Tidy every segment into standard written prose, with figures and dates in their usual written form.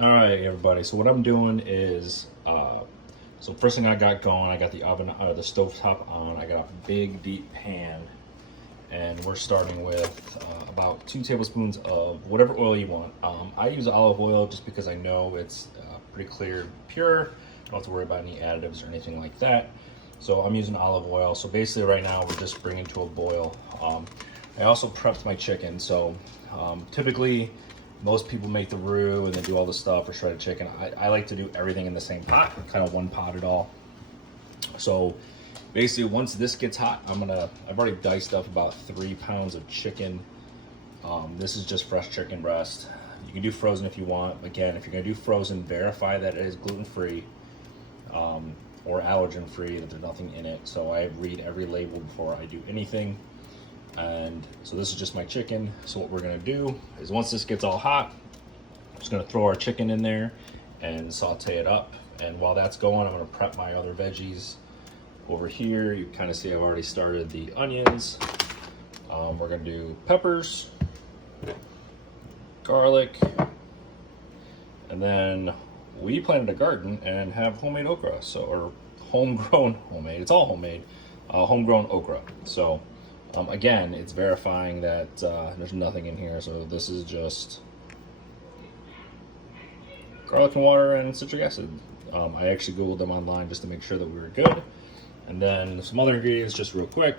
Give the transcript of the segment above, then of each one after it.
All right, everybody. So what I'm doing is, so first thing I got going, I got the oven, the stove top on. I got a big deep pan, and we're starting with about 2 tablespoons of whatever oil you want. I use olive oil just because I know it's pretty clear, pure. Don't have to worry about any additives or anything like that. So I'm using olive oil. So basically, right now we're just bringing to a boil. I also prepped my chicken. So typically, most people make the roux and they do all the stuff for shredded chicken. I like to do everything in the same pot, kind of one pot it all. So basically, once this gets hot, I've already diced up about 3 pounds of chicken. This is just fresh chicken breast. You can do frozen if you want. Again, if you're gonna do frozen, verify that it is gluten-free or allergen-free, that there's nothing in it. So I read every label before I do anything. And so this is just my chicken. So what we're gonna do is once this gets all hot, I'm just gonna throw our chicken in there and saute it up. And while that's going, I'm gonna prep my other veggies over here. You kind of see I've already started the onions. We're gonna do peppers, garlic, and then we planted a garden and have homemade okra. So, or homegrown, homemade, it's all homemade, homegrown okra. So again, it's verifying that there's nothing in here. So this is just garlic and water and citric acid. I actually Googled them online just to make sure that we were good. And then some other ingredients just real quick.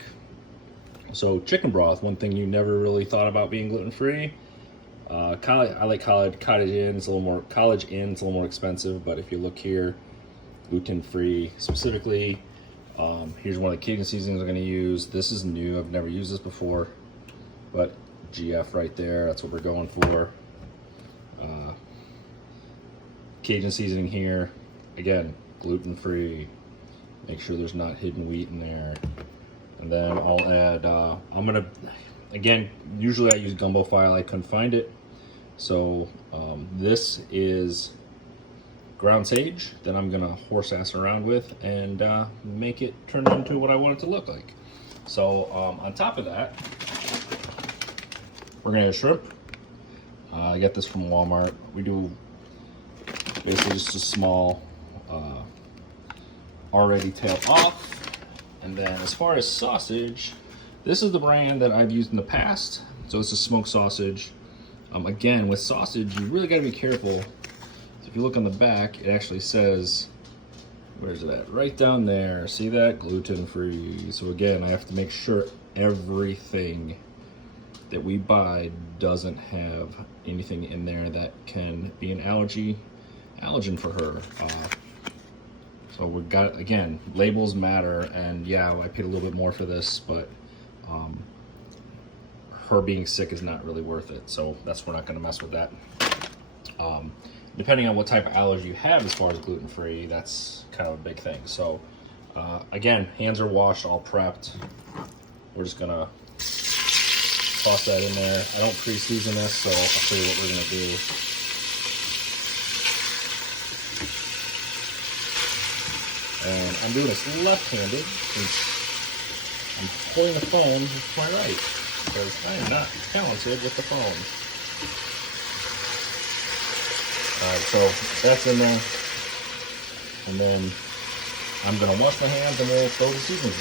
So chicken broth, one thing you never really thought about being gluten-free. I like Cottage Inn. It's a little more expensive, but if you look here, gluten-free specifically. Here's one of the Cajun seasonings I'm going to use. This is new. I've never used this before, but GF right there. That's what we're going for. Cajun seasoning here. Again, gluten-free. Make sure there's not hidden wheat in there. And then I'll add, again, usually I use gumbo file. I couldn't find it. So this is ground sage that I'm gonna horse ass around with and make it turn into what I want it to look like. So on top of that, we're gonna have shrimp. I get this from Walmart. We do basically just a small already tailed off. And then as far as sausage, this is the brand that I've used in the past. So it's a smoked sausage. Again, with sausage, you really gotta be careful. If you look on the back, it actually says, where's it at? Right down there. See that? Gluten-free. So again, I have to make sure everything that we buy doesn't have anything in there that can be an allergen for her. So we've got, again, labels matter, and yeah, I paid a little bit more for this, but her being sick is not really worth it. So that's, we're not gonna mess with that. Depending on what type of allergy you have as far as gluten-free, that's kind of a big thing. So again, hands are washed, all prepped. We're just gonna toss that in there. I don't pre-season this, so I'll show you what we're gonna do. And I'm doing this left-handed since I'm holding the phone with my right, because I am not talented with the phone. Alright, so that's in there. And then I'm going to wash my hands and we'll throw the seasonings in